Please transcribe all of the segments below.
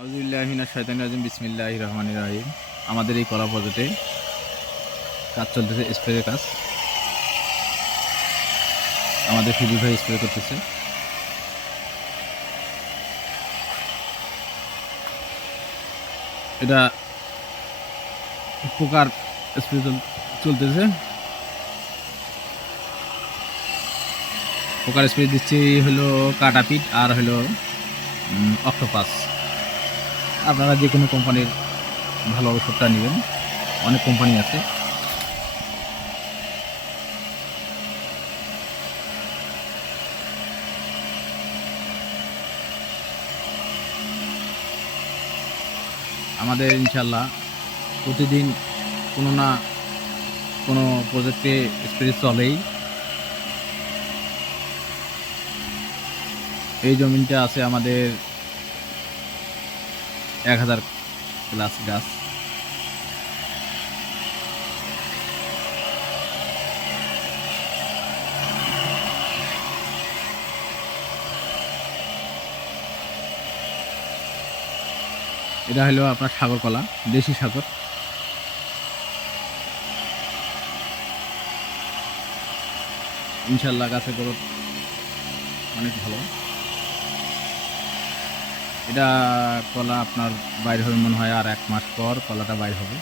আউযুবিল্লাহি মিনাশ শাইতানির রাজিম বিসমিল্লাহির রহমানির রহিম। আমাদের এই কলা প্রজেক্টে কাজ চলতেছে, স্প্রে কাজ। আমাদের ফিজিক ভাই স্প্রে করতেছে। এটা পোকার স্প্রে চলতেছে। পোকার স্প্রে দিচ্ছি হলো কাটাপিট আর হলো অক্টোপাস। আপনারা যে কোনো কোম্পানির ভালো ওষুধটা নেবেন, অনেক কোম্পানি আছে। আমাদের ইনশাল্লাহ প্রতিদিন কোনো না কোনো প্রজেক্টে স্প্রে চলেই। এই জমিনটা আছে আমাদের 1000 প্লাস গাছ। এটা হলো আপনার সাগর কলা, দেশি সাগর। ইনশাল্লাহ গাছের গ্রোথ অনেক ভালো। এটা কলা আপনার বাইর হবে মনে হয় আর 1 মাস পর কলাটা বাইর হবে।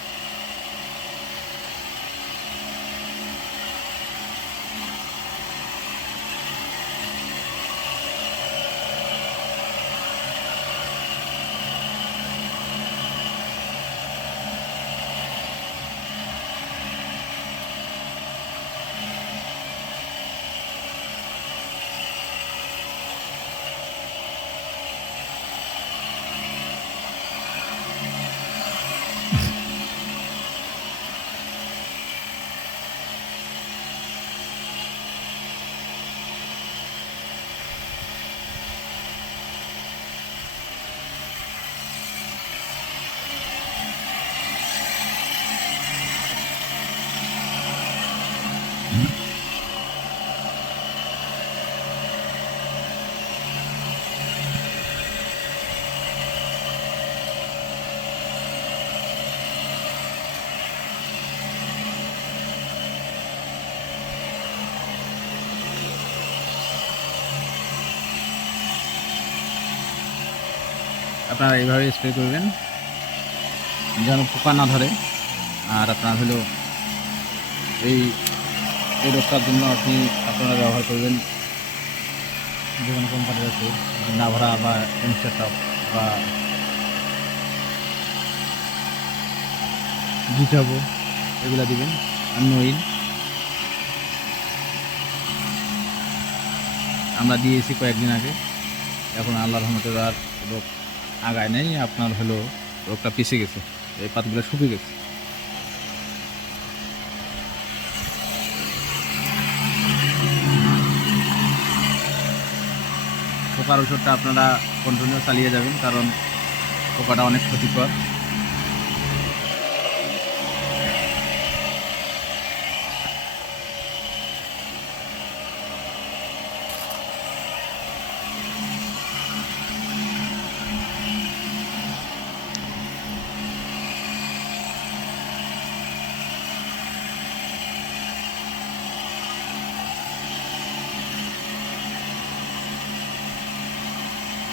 আপনারা এইভাবে স্প্রে করবেন যেন পোকা না ধরে। আর আপনার হলো এই রোগটার জন্য আপনারা ব্যবহার করবেন যে কোনো কোম্পানির আছে, নাভরা বা এমসেটপ বা জিটাবো, এগুলো দিবেন। আর নইল আমরা দিয়েছি কয়েকদিন আগে। এখন আল্লাহর রহমতে আর রোগ আগায় নেই। আপনার হলো রোগটা পিছিয়ে গেছে, এই পাতগুলো শুকিয়ে গেছে। পোকার ওষুধটা আপনারা কন্টিনিউ চালিয়ে যাবেন, কারণ পোকাটা অনেক ক্ষতিকর।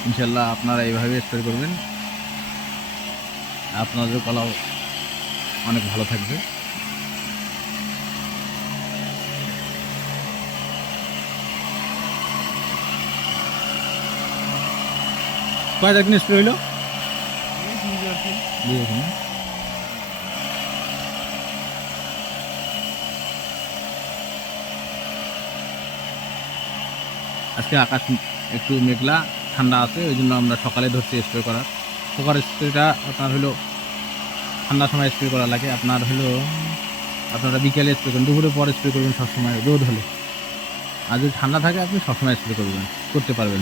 ইনশাল্লাহ আপনারা এইভাবে স্প্রে করবেন, আপনাদের কলাও অনেক ভালো থাকবে। কয়টা দিন স্প্রে হইল? আজকে আকাশ একটু মেঘলা, ঠান্ডা আছে, ওই জন্য আমরা সকালে ধরছি স্প্রে করার। পোকার স্প্রেটা আপনার হলো ঠান্ডার সময় স্প্রে করা লাগে। আপনারা বিকেলে স্প্রে করবেন, দুপুরে পরে স্প্রে করবেন সবসময় রোদ হলে। আর যদি ঠান্ডা থাকে আপনি সবসময় স্প্রে করতে পারবেন।